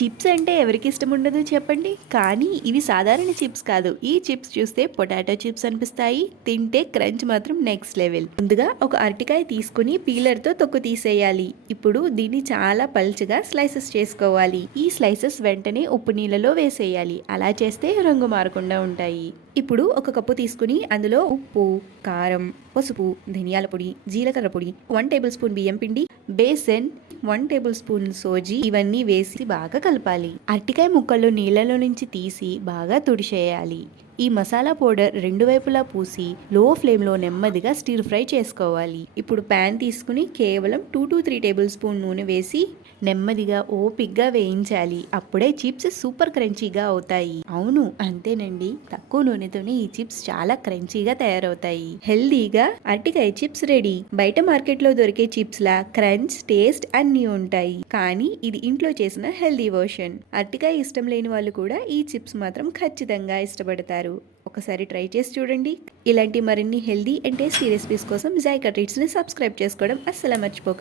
Chips అంటే ఎవరికి ఇష్టం ఉండదు చెప్పండి. కానీ ఇవి సాధారణ చిప్స్ కాదు. ఈ చిప్స్ చూస్తే పొటాటో చిప్స్ అనిపిస్తాయి. తింటే క్రంచ్ మాత్రం నెక్స్ట్ లెవెల్. ముందుగా ఒక అరటికాయ తీసుకుని పీలర్తో తొక్కు తీసేయాలి. ఇప్పుడు దీన్ని చాలా పల్చగా స్లైసెస్ చేసుకోవాలి. ఈ స్లైసెస్ వెంటనే ఉప్పు నీళ్ళలో వేసేయాలి. అలా చేస్తే రంగు మారకుండా ఉంటాయి. ఇప్పుడు ఒక కప్పు తీసుకుని అందులో ఉప్పు, కారం, పసుపు, ధనియాల పొడి, జీలకర్ర పొడి, 1 టేబుల్ స్పూన్ బియ్యం పిండి, బేసన్, 1 టేబుల్ స్పూన్ సోజీ ఇవన్నీ వేసి బాగా కలపాలి. అరటికాయ ముక్కలు నీళ్ళలో నుంచి తీసి బాగా తుడిచేయాలి. ఈ మసాలా పౌడర్ రెండు వైపులా పూసి లో ఫ్లేమ్లో నెమ్మదిగా స్టిర్ ఫ్రై చేసుకోవాలి. ఇప్పుడు ప్యాన్ తీసుకుని కేవలం 2 to 3 టేబుల్ స్పూన్ నూనె వేసి నెమ్మదిగా ఓపిగ్గా వేయించాలి. అప్పుడే చిప్స్ సూపర్ క్రంచీగా అవుతాయి. అవును, అంతేనండి. తక్కువ నూనెతోనే ఈ చిప్స్ చాలా క్రంచీగా తయారవుతాయి. హెల్దీగా అరటికాయ చిప్స్ రెడీ. బయట మార్కెట్లో దొరికే చిప్స్ లా క్రంచ్, టేస్ట్ అన్నీ ఉంటాయి. కానీ ఇది ఇంట్లో చేసిన హెల్దీ వర్షన్. అరటికాయ ఇష్టం లేని వాళ్ళు కూడా ఈ చిప్స్ మాత్రం ఖచ్చితంగా ఇష్టపడతారు. ఒకసారి ట్రై చేసి చూడండి. ఇలాంటి మరిన్ని హెల్దీ అండ్ టేస్టీ రెసిపీస్ కోసం జైకా ట్రీట్స్ ని సబ్స్క్రైబ్ చేసుకోవడం అస్సలు మర్చిపోకండి.